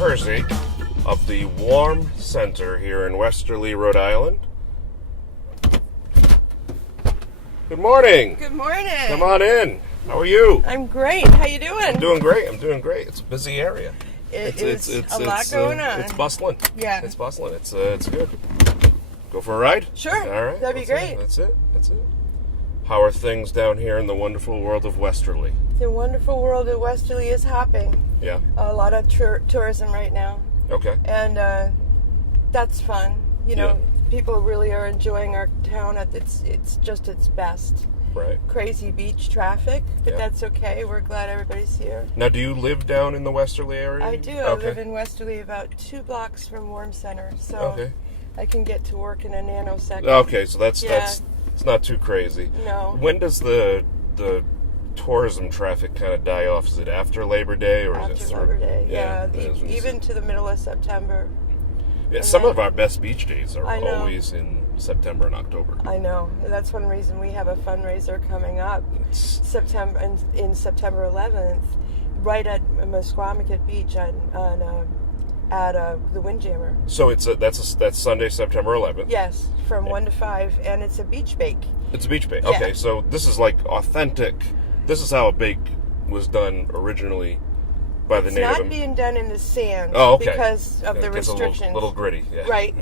Herzog of the Warm Center here in Westerly, Rhode Island. Good morning. Good morning. Come on in. How are you? I'm great. How you doing? I'm doing great. It's a busy area. It's a lot going on. It's bustling. Yeah. It's bustling. It's good. Go for a ride? Sure. All right. That'd be great. That's it. How are things down here in the wonderful world of Westerly? The wonderful world of Westerly is hopping. Yeah. A lot of tourism right now. Okay. And that's fun. You know, people really are enjoying our town at it's just its best. Right. Crazy beach traffic, but that's okay. We're glad everybody's here. Now, do you live down in the Westerly area? I do. I live in Westerly, about 2 blocks from Warm Center, so I can get to work in a nanosecond. Okay, so that's it's not too crazy. No. When does the tourism traffic kind of die off? Is it after Labor Day or after is it through? Labor Day? Even to the middle of September. Yeah, some of our best beach days are always in September and October. I know. And that's one reason we have a fundraiser coming up in September 11th, right at Misquamicut Beach at the Windjammer. So that's Sunday, September 11th. Yes, from 1 to 5, and it's a beach bake. It's a beach bake. Yeah. Okay, so this is like authentic. This is how a bake was done originally by the native. It's not being done in the sand because of the restrictions. A little gritty, yeah. Right.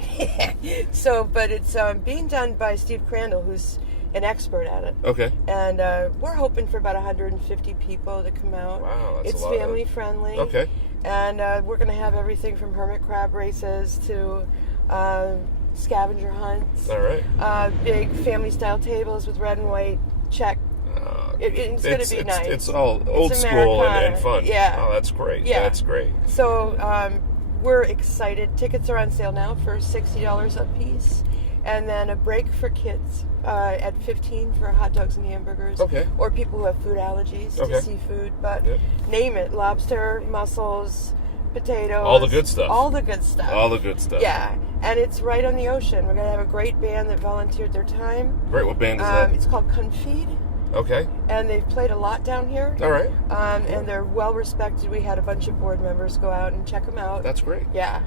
So, but it's being done by Steve Crandall, who's an expert at it. Okay. And we're hoping for about 150 people to come out. Wow, that's it's a lot. family friendly. Okay. And we're going to have everything from hermit crab races to scavenger hunts. All right. Big family style tables with red and white check. It's going to be nice. It's all old school and fun. Yeah. Oh, that's great. Yeah. That's great. So we're excited. Tickets are on sale now for $60 a piece. And then a break for kids at $15 for hot dogs and hamburgers. Okay. Or people who have food allergies to seafood. But name it. Lobster, mussels, potatoes. All the good stuff. All the good stuff. All the good stuff. Yeah. And it's right on the ocean. We're going to have a great band that volunteered their time. Great. What band is that? It's called Confeed. Okay. And they've played a lot down here. All right. And they're well respected. We had a bunch of board members go out and check them out. That's great. Yeah.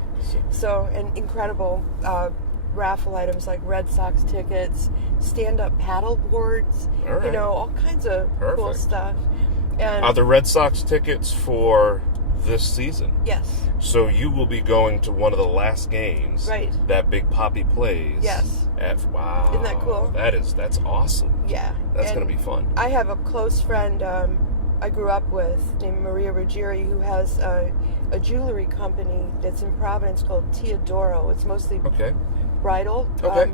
So, and incredible raffle items like Red Sox tickets, stand-up paddle boards, all right. All kinds of cool stuff. And are the Red Sox tickets for this season? Yes. So you will be going to one of the last games that Big Papi plays. Yes. Wow. Isn't that cool? That's awesome. Yeah. That's going to be fun. I have a close friend I grew up with named Maria Ruggieri who has a jewelry company that's in Providence called Teodoro. It's mostly bridal. Okay.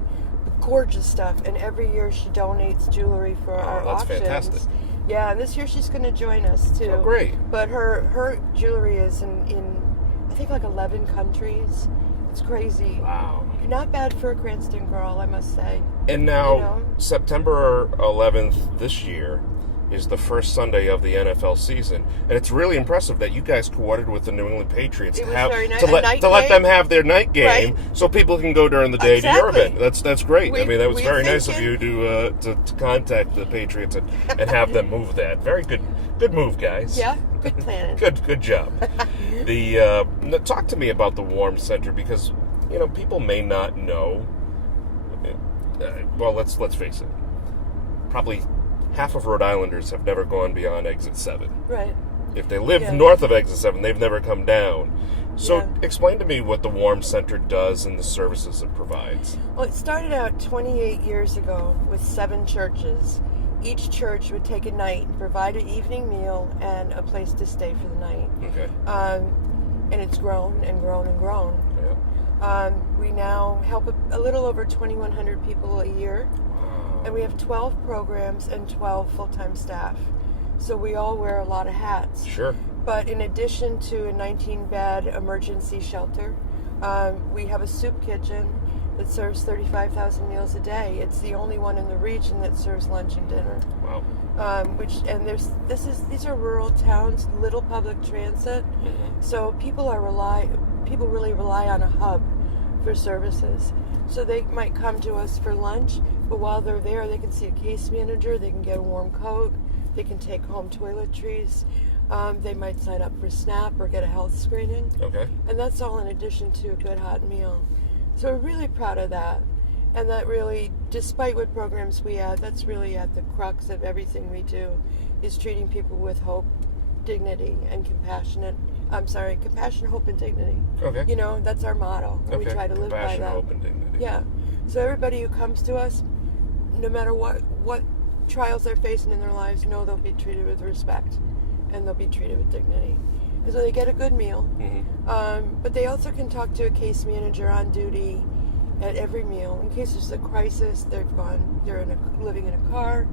Gorgeous stuff. And every year she donates jewelry for our auctions. That's fantastic. Yeah, and this year she's going to join us too. Oh, great. But her jewelry is in I think like 11 countries. It's crazy. Wow. Not bad for a Cranston girl, I must say. And now, September 11th this year is the first Sunday of the NFL season, and it's really impressive that you guys coordinated with the New England Patriots to let them have their night game, so people can go during the day to your event. That's great. That was very nice of you to contact the Patriots and have them move that. Very good move, guys. Yeah, good planning. good job. Talk to me about the Warm Center, because people may not know. Well, let's face it. Probably half of Rhode Islanders have never gone beyond Exit 7. Right. If they live north of Exit 7, they've never come down. So explain to me what the Warm Center does and the services it provides. Well, it started out 28 years ago with 7 churches. Each church would take a night and provide an evening meal and a place to stay for the night. Okay. And it's grown and grown and grown. Yeah. We now help a little over 2,100 people a year. And we have 12 programs and 12 full-time staff. So we all wear a lot of hats. Sure. But in addition to a 19-bed emergency shelter, we have a soup kitchen that serves 35,000 meals a day. It's the only one in the region that serves lunch and dinner. Wow. These are rural towns, little public transit. Mm-hmm. So people really rely on a hub for services. So they might come to us for lunch, but while they're there, they can see a case manager, they can get a warm coat, they can take home toiletries. They might sign up for SNAP or get a health screening. Okay. And that's all in addition to a good hot meal. So we're really proud of that. And that really, despite what programs we add, that's really at the crux of everything we do, is treating people with hope, dignity, and compassion, hope, and dignity. Okay. You know, that's our motto. Okay. We try to live by that. Compassion, hope, and dignity. Yeah. So everybody who comes to us, no matter what trials they're facing in their lives, know they'll be treated with respect and they'll be treated with dignity. And so they get a good meal. Mm-hmm. But they also can talk to a case manager on duty at every meal in case there's a crisis. They're living in a car,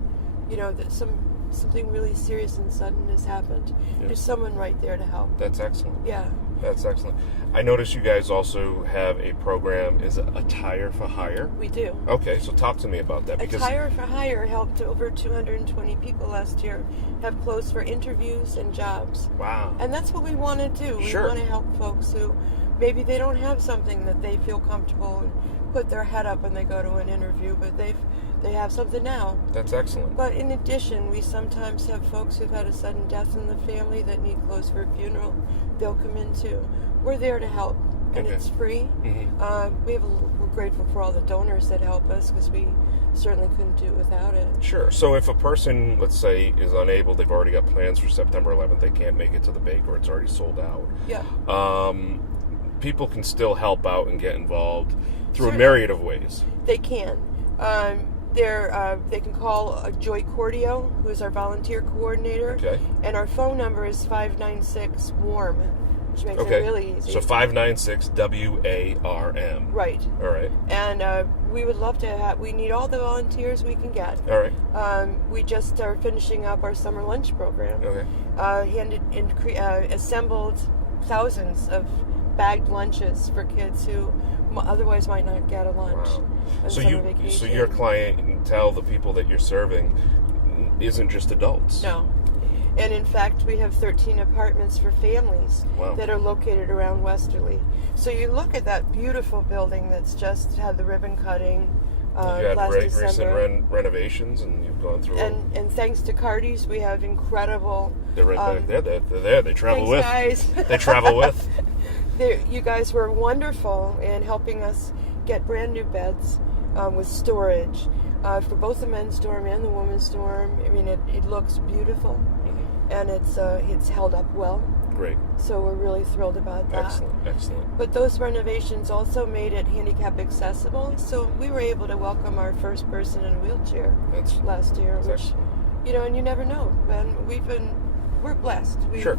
you know, that something really serious and sudden has happened. Yeah. There's someone right there to help. That's excellent. Yeah. That's excellent. I noticed you guys also have a program, is it Attire for Hire? We do. Okay, so talk to me about that. Because Attire for Hire helped over 220 people last year have closed for interviews and jobs. Wow. And that's what we want to do. Sure. We want to help folks who maybe they don't have something that they feel comfortable and put their head up when they go to an interview, but they have something now. That's excellent. But in addition, we sometimes have folks who've had a sudden death in the family that need clothes for a funeral. They'll come in too. We're there to help, and it's free. Mm-hmm. We're grateful for all the donors that help us because we certainly couldn't do it without it. Sure. So if a person, let's say, is unable, they've already got plans for September 11th, they can't make it to the bake or it's already sold out. Yeah. People can still help out and get involved through a myriad of ways. They can. They can call Joy Cordio, who is our volunteer coordinator. Okay. And our phone number is 596-WARM, which makes it really easy. So 596-WARM. Right. All right. And we would love to we need all the volunteers we can get. All right. We just are finishing up our summer lunch program. Okay. Assembled thousands of bagged lunches for kids who otherwise might not get a lunch. Wow. So your clientele, the people that you're serving, isn't just adults. No. And in fact, we have 13 apartments for families that are located around Westerly. So you look at that beautiful building that's just had the ribbon cutting last December. Recent renovations, and you've gone through. And thanks to Cardi's, we have incredible. They're right back there. They're there. They travel with. Guys. They travel with. You guys were wonderful in helping us get brand new beds with storage for both the men's dorm and the women's dorm. I mean, it looks beautiful, and it's held up well. Great. So we're really thrilled about that. Excellent. But those renovations also made it handicap accessible. So we were able to welcome our first person in a wheelchair last year, which excellent. And you never know. And we're blessed. Sure.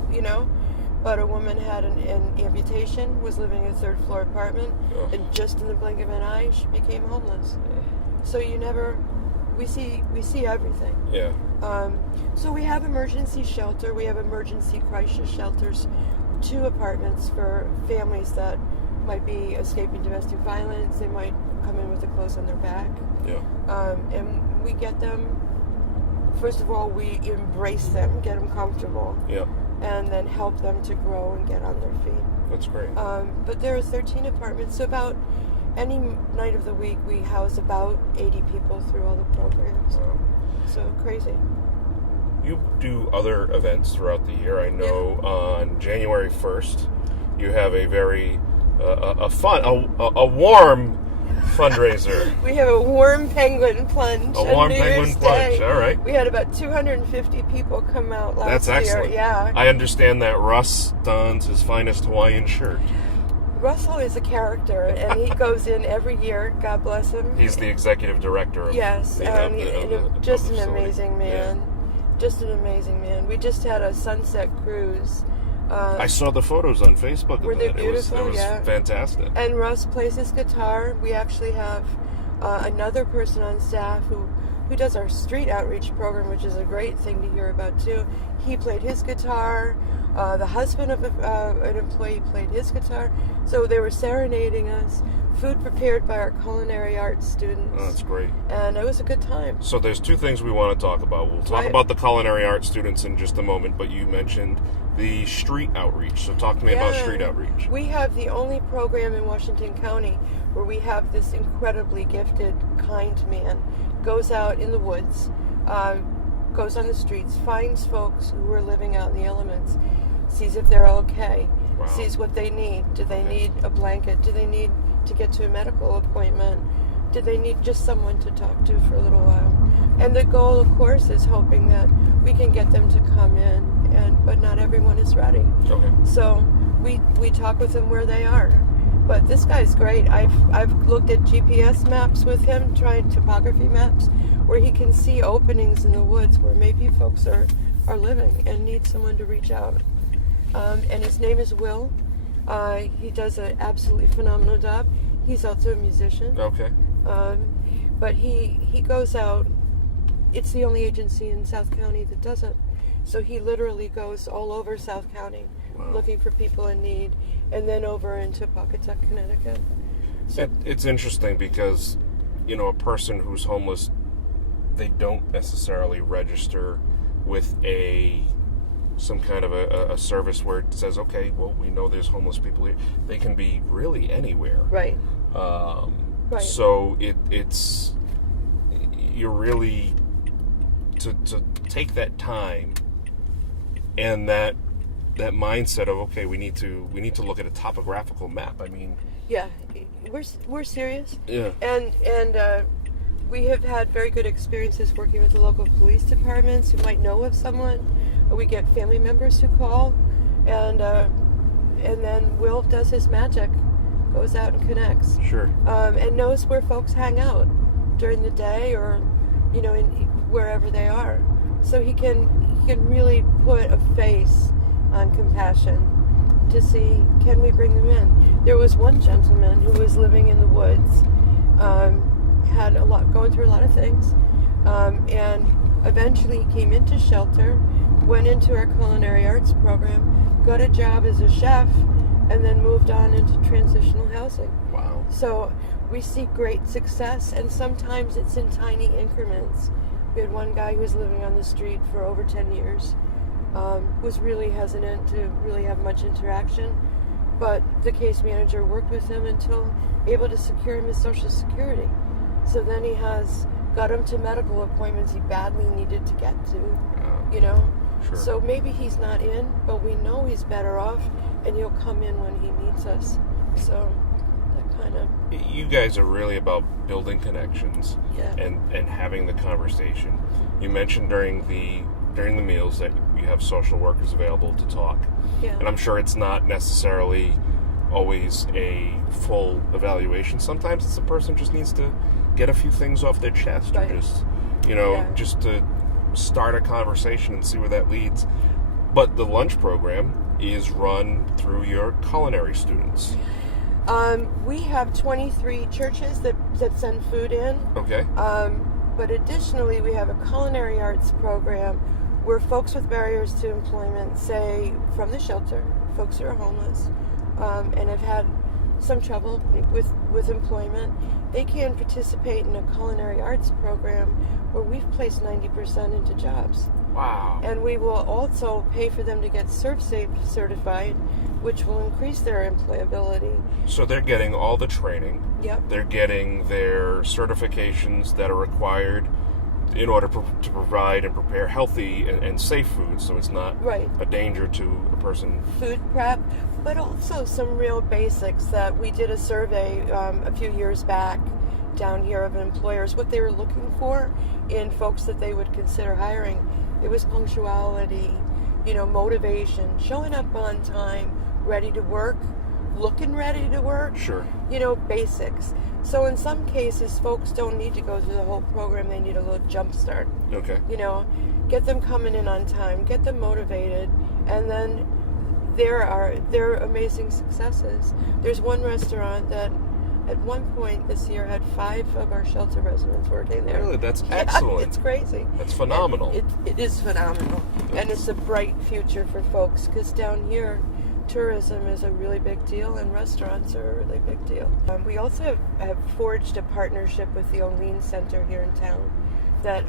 But a woman had an amputation, was living in a third floor apartment, and just in the blink of an eye, she became homeless. So we see everything. Yeah. So we have emergency shelter. We have emergency crisis shelters, 2 apartments for families that might be escaping domestic violence. They might come in with the clothes on their back. Yeah. And we get them. First of all, we embrace them, get them comfortable. Yeah. And then help them to grow and get on their feet. That's great. But there are 13 apartments, so about any night of the week we house about 80 people through all the programs. Wow. So crazy. You do other events throughout the year. I know on January 1st you have a very a warm fundraiser. We have a warm penguin plunge. A warm penguin plunge. All right. We had about 250 people come out last year. That's excellent. Yeah. I understand that Russ dons his finest Hawaiian shirt. Russell is a character, and he goes in every year. God bless him. He's the executive director of just an amazing man. Yeah. Just an amazing man. We just had a sunset cruise. I saw the photos on Facebook. Were they beautiful? It was fantastic. And Russ plays his guitar. We actually have another person on staff who does our street outreach program, which is a great thing to hear about too. He played his guitar. The husband of an employee played his guitar. So they were serenading us. Food prepared by our culinary arts students. Oh, that's great. And it was a good time. So there's 2 things we want to talk about. We'll talk about the culinary arts students in just a moment, but you mentioned the street outreach. So talk to me about street outreach. We have the only program in Washington County where we have this incredibly gifted, kind man goes out in the woods, goes on the streets, finds folks who are living out in the elements, sees if they're okay, sees what they need. Do they need a blanket? Do they need to get to a medical appointment? Do they need just someone to talk to for a little while? And the goal, of course, is hoping that we can get them to come in, but not everyone is ready. Okay. So we talk with them where they are. But this guy's great. I've looked at GPS maps with him, trying topography maps, where he can see openings in the woods where maybe folks are living and need someone to reach out. And his name is Will. He does an absolutely phenomenal job. He's also a musician. Okay. But he goes out. It's the only agency in South County that does it. So he literally goes all over South County looking for people in need, and then over into Pawcatuck, Connecticut. So, it's interesting because, a person who's homeless, they don't necessarily register with some kind of a service where it says, okay, well, we know there's homeless people here. They can be really anywhere. Right. Right. So it's you're really to take that time and that mindset of, okay, we need to look at a topographical map. I mean, yeah, we're serious. Yeah. And we have had very good experiences working with the local police departments who might know of someone. We get family members who call, and then Will does his magic, goes out and connects. Sure. And knows where folks hang out during the day, or in wherever they are. So he can really put a face on compassion to see, can we bring them in? There was one gentleman who was living in the woods, had going through a lot of things, and eventually he came into shelter, went into our culinary arts program, got a job as a chef, and then moved on into transitional housing. Wow. So we see great success, and sometimes it's in tiny increments. We had one guy who was living on the street for over 10 years, was really hesitant to really have much interaction, but the case manager worked with him until able to secure him his Social Security. So then he got him to medical appointments he badly needed to get to, Sure. So maybe he's not in, but we know he's better off, and he'll come in when he needs us. So that kind of... You guys are really about building connections, yeah, and having the conversation. You mentioned during the meals that you have social workers available to talk. Yeah. And I'm sure it's not necessarily always a full evaluation. Sometimes it's the person just needs to get a few things off their chest, right, or just, yeah, just to start a conversation and see where that leads. But the lunch program is run through your culinary students. We have 23 churches that send food in. Okay. But additionally, we have a culinary arts program where folks with barriers to employment, say from the shelter, folks who are homeless, and have had some trouble with employment, they can participate in a culinary arts program where we've placed 90% into jobs. Wow. And we will also pay for them to get ServSafe certified, which will increase their employability. So they're getting all the training. Yep. They're getting their certifications that are required in order to provide and prepare healthy and safe food, so it's not right, a danger to a person. Food prep, but also some real basics that we did a survey a few years back down here of employers, what they were looking for in folks that they would consider hiring. It was punctuality, motivation, showing up on time, ready to work, looking ready to work. Sure. Basics. So in some cases, folks don't need to go through the whole program. They need a little jump start. Okay. Get them coming in on time, get them motivated, and then there are amazing successes. There's one restaurant that at one point this year had 5 of our shelter residents working there. Really? That's excellent. It's crazy. That's phenomenal. It is phenomenal. And it's a bright future for folks, because down here, tourism is a really big deal, and restaurants are a really big deal. We also have forged a partnership with the O'Lean Center here in town that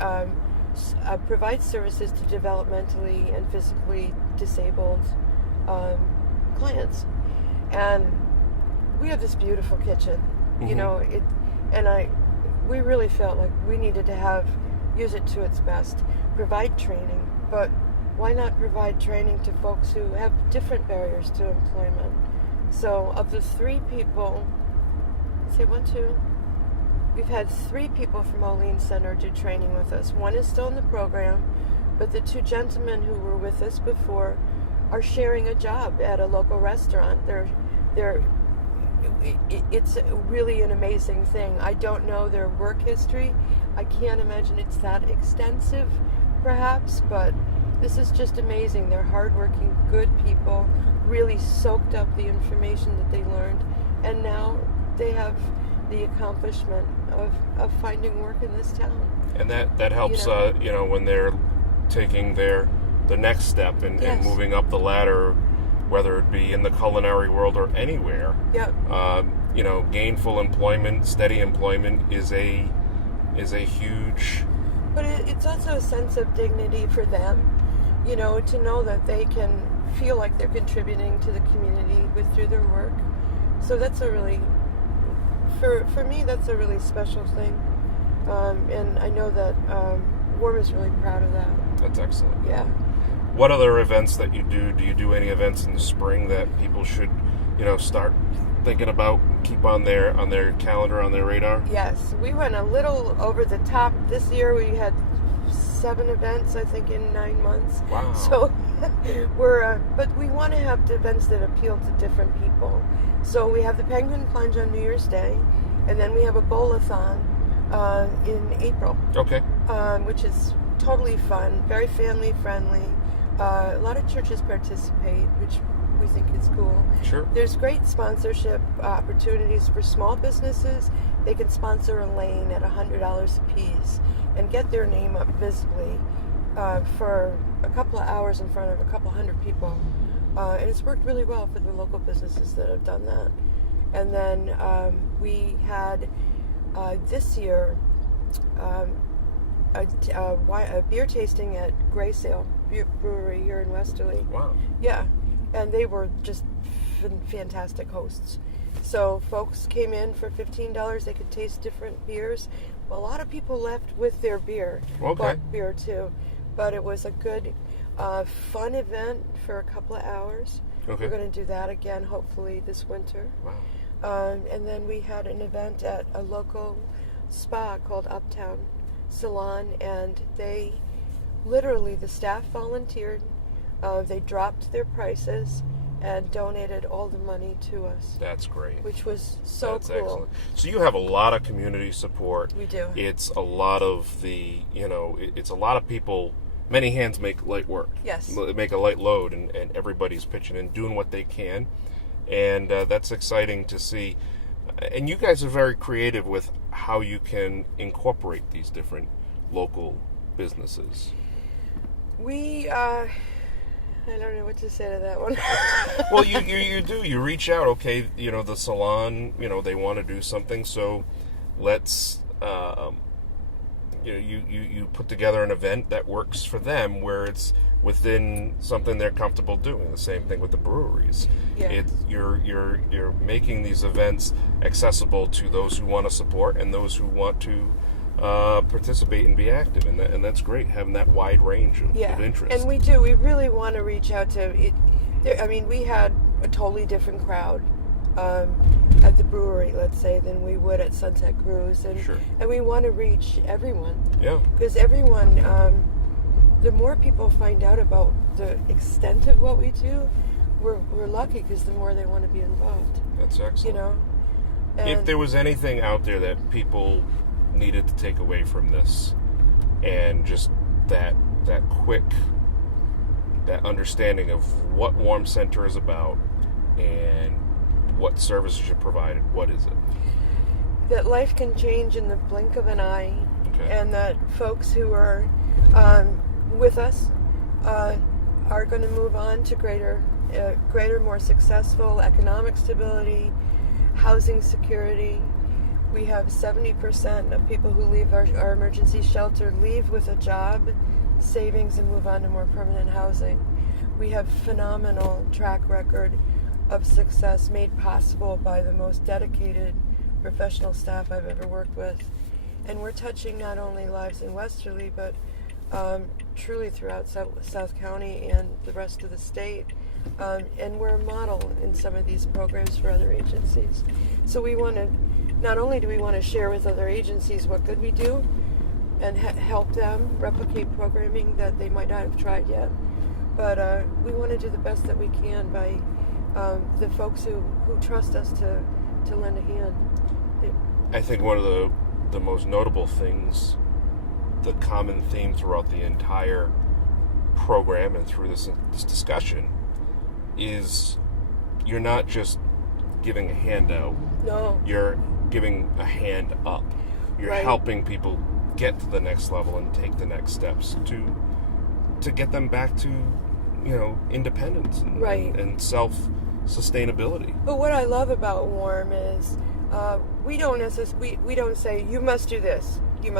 provides services to developmentally and physically disabled clients. And we have this beautiful kitchen, Mm-hmm. we really felt like we needed to use it to its best. provide training, but why not provide training to folks who have different barriers to employment? So of the 3 people, we've had 3 people from Olean Center do training with us. 1 is still in the program, but the 2 gentlemen who were with us before are sharing a job at a local restaurant. It's really an amazing thing. I don't know their work history. I can't imagine it's that extensive, perhaps, but this is just amazing. They're hardworking, good people, really soaked up the information that they learned, and now they have the accomplishment of finding work in this town. And that helps, when they're taking the next step and moving up the ladder, whether it be in the culinary world or anywhere. Yep. Gainful employment, steady employment is a huge. But it's also a sense of dignity for them, to know that they can feel like they're contributing to the community through their work. So that's a really, for me, that's a really special thing. And I know that WARM is really proud of that. That's excellent. Yeah. What other events that you do? Do you do any events in the spring that people should, start thinking about, keep on their calendar, on their radar? Yes, we went a little over the top this year. We had 7 events, I think, in 9 months. Wow. So but we want to have events that appeal to different people. So we have the Penguin Plunge on New Year's Day, and then we have a bowl-a-thon in April. Okay. Which is totally fun, very family friendly. A lot of churches participate, which we think is cool. Sure. There's great sponsorship opportunities for small businesses. They can sponsor a lane at $100 a piece and get their name up visibly for a couple of hours in front of a couple hundred people. And it's worked really well for the local businesses that have done that. And then we had this year a beer tasting at Grey Sail Brewery here in Westerly. Wow. Yeah, and they were just fantastic hosts. So folks came in for $15. They could taste different beers. Well, a lot of people left with their beer. Okay. Bought beer too. But it was a good, fun event for a couple of hours. Okay. We're going to do that again, hopefully, this winter. Wow. And then we had an event at a local spa called Uptown Salon, and they literally, the staff volunteered. They dropped their prices and donated all the money to us. That's great. Which was so That's cool. Excellent. So you have a lot of community support. We do. It's a lot of it's a lot of people. Many hands make light work. Yes. Make a light load, and everybody's pitching in, doing what they can. And that's exciting to see. And you guys are very creative with how you can incorporate these different local businesses. I don't know what to say to that one. Well, you do. You reach out. Okay, the salon. They want to do something. So let's. You put together an event that works for them, where it's within something they're comfortable doing. The same thing with the breweries. Yeah. You're making these events accessible to those who want to support and those who want to participate and be active, and that's great, having that wide range of interest. And we do. We really want to reach out to it. We had a totally different crowd at the brewery, let's say, than we would at Sunset Cruise, and Sure. And we want to reach everyone. Yeah. Because everyone, the more people find out about the extent of what we do, we're lucky, because the more they want to be involved. That's excellent. And if there was anything out there that people needed to take away from this, and just that quick, that understanding of what Warm Center is about and what services you provided, what is it? That life can change in the blink of an eye, okay. And that folks who are with us are going to move on to greater, more successful economic stability, housing security. We have 70% of people who leave our emergency shelter leave with a job, savings, and move on to more permanent housing. We have phenomenal track record of success made possible by the most dedicated professional staff I've ever worked with. And we're touching not only lives in Westerly, but truly throughout South County and the rest of the state. And we're a model in some of these programs for other agencies. So we want to, not only do we want to share with other agencies what good we do and help them replicate programming that they might not have tried yet, but we want to do the best that we can by the folks who trust us to lend a hand. I think one of the most notable things, the common theme throughout the entire program and through this discussion, is you're not just giving a handout. No. You're giving a hand up. You're helping people get to the next level and take the next steps to get them back to, independence and self-sustainability. But what I love about WARM is we don't say you must do this, and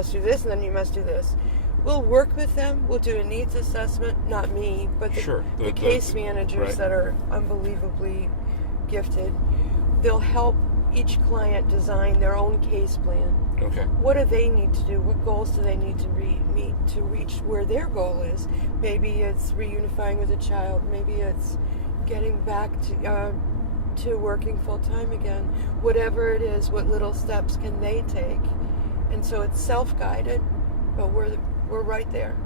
then you must do this. We'll work with them. We'll do a needs assessment, not me, but the case managers that are unbelievably gifted. They'll help each client design their own case plan. Okay. What do they need to do? What goals do they need to meet to reach where their goal is? Maybe it's reunifying with a child. Maybe it's getting back to working full time again. Whatever it is, what little steps can they take? And so it's self-guided, but we're right there.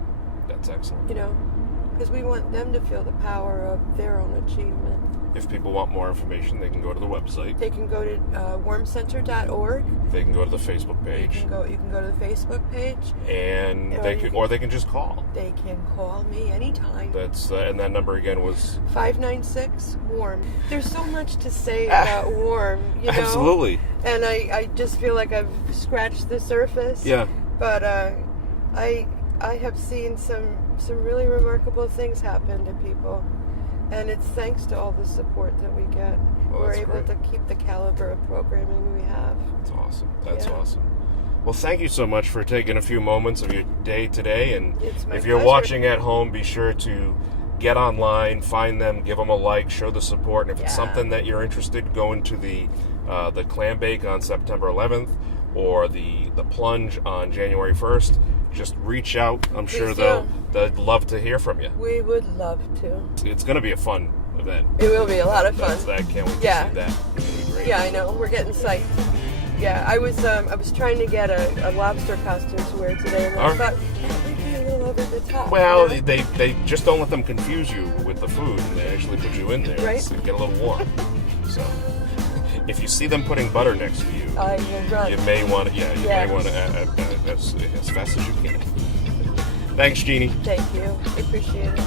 That's excellent. Because we want them to feel the power of their own achievement. If people want more information, they can go to the website. They can go to warmcenter.org. They can go to the Facebook page. You can go to the Facebook page. And they can just call. They can call me anytime. That's and that number again was 596-WARM. There's so much to say about WARM, Absolutely. And I just feel like I've scratched the surface. Yeah. But I have seen some really remarkable things happen to people. And it's thanks to all the support that we get. We're able to keep the caliber of programming we have. That's awesome. That's awesome. Well, thank you so much for taking a few moments of your day today. And if you're watching at home, be sure to get online, find them, give them a like, show the support. And if it's something that you're interested, go into the clam bake on September 11th or the plunge on January 1st. Just reach out. I'm sure they'd love to hear from you. We would love to. It's going to be a fun event. It will be a lot of fun. I can't wait to see that. It's going to be great. Yeah, I know. We're getting psyched. Yeah, I was trying to get a lobster costume to wear today, and I thought that might be a little over the top. Well, they just don't let them confuse you with the food, and they actually put you in there. Right. So get a little warm. So if you see them putting butter next to you, I will run. You may want to, may want to as fast as you can. Thanks, Jeanie. Thank you. I appreciate it.